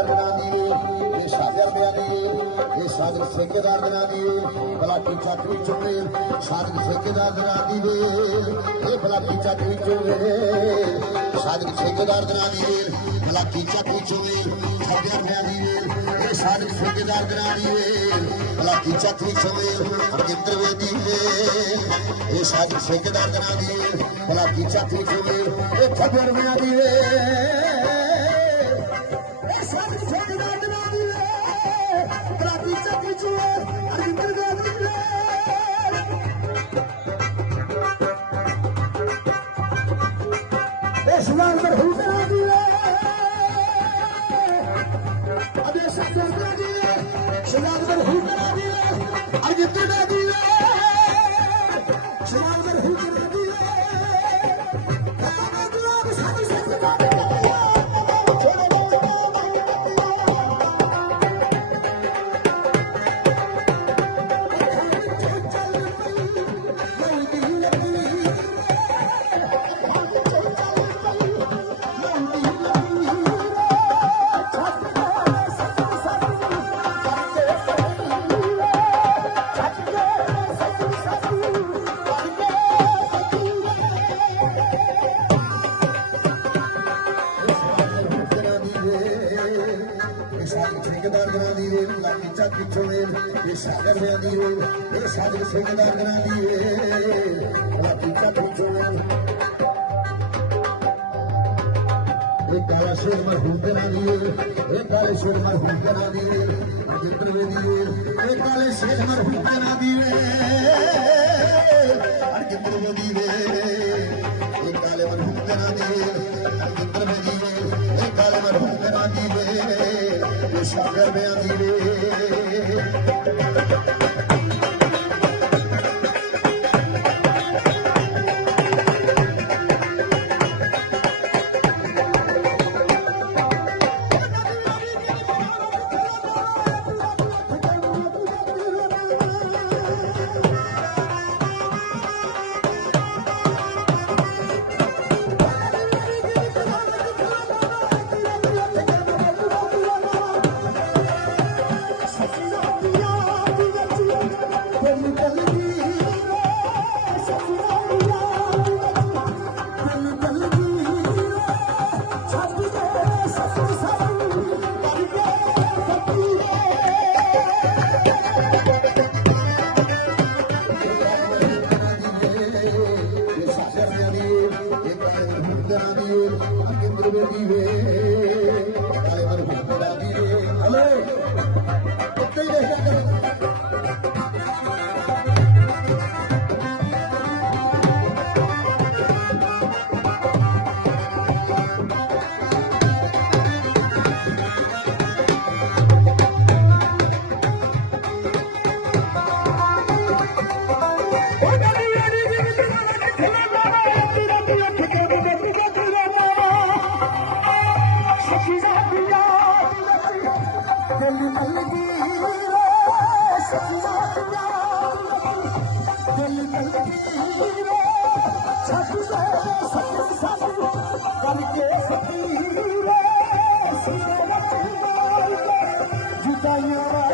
ਠੇਕੇਦਾਰ ਦਿਨਾਂ ਦੀ ਇਹ ਸਾਗਰ ਦਿਆਂ ਦੀ ਇਹ ਸਾਗਰ ਠੇਕੇਦਾਰ ਦਿਨਾਂ ਦੀ ਬਲਾਕੀ ਚੱਕਰੀ ਚੁੰਮੇ ਸਾਗਰ ਠੇਕੇਦਾਰ ਦਿਨਾਂ ਦੀ ਇਹ ਬਲਾਕੀ ਚੱਕਰੀ ਚੁੰਮੇ ਸਾਗਰ ਠੇਕੇਦਾਰ ਦਿਨਾਂ ਦੀ ਬਲਾਕੀ ਚੱਕਰੀ ਚੁੰਮੇ ਸਾਗਰ ਦਿਆਂ ਦੀ ਇਹ ਸਾਗਰ ਠੇਕੇਦਾਰ ਦਿਨਾਂ ਦੀ ਬਲਾਕੀ ਚੱਕਰੀ ਚੁੰਮੇ ਹਰਜਿੰਦਰ ਵੇਦੀ ਇਹ ਸਾਗਰ ਠੇਕੇਦਾਰ ਦਿਨਾਂ ਦੀ ਬਲਾਕੀ ਚੱਕਰੀ ਚੁੰਮੇ ਇਹ ਖਬਰ ਦਿਆਂ ਦੀ ਠੇਕੇਦਾਰ ਦਿਨਾਂ ਦੀ ਬਲਾਕੀ ਚੱਕਰੀ ਚੁੰਮੇ ਇਹ ਸਾਗਰ ਦਿਆਂ ਦੀ ਇਹ ਸਾਗਰ ਠੇਕੇਦਾਰ ਦਿਨਾਂ ਦੀ ਬਲਾਕੀ ਚੱਕਰੀ ਚੁੰਮੇ ਇਹ ਕਾਲਾ ਸ਼ੇਰ ਮਰਹੂਮ ਦਿਨਾਂ ਦੀ ਇਹ ਕਾਲੇ ਸ਼ੇਰ ਮਰਹੂਮ ਦਿਨਾਂ ਦੀ ਹਰਜਿੰਦਰ ਵੇਦੀ ਇਹ ਕਾਲੇ ਸ਼ੇਰ ਮਰਹੂਮ ਦਿਨਾਂ ਦੀ ਹਰਜਿੰਦਰ ਵੇਦੀ ਇਹ ਕਾਲੇ ਮਰਹੂਮ ਦਿਨਾਂ ਦੀ ਹਰਜਿੰਦਰ ਵੇਦੀ ਇਹ ਕਾਲੇ ਮਰਹੂਮ ਦਿਨਾਂ ਦੀ ਸਾਗਰ ਦਿਆਂ ਦੀ Juta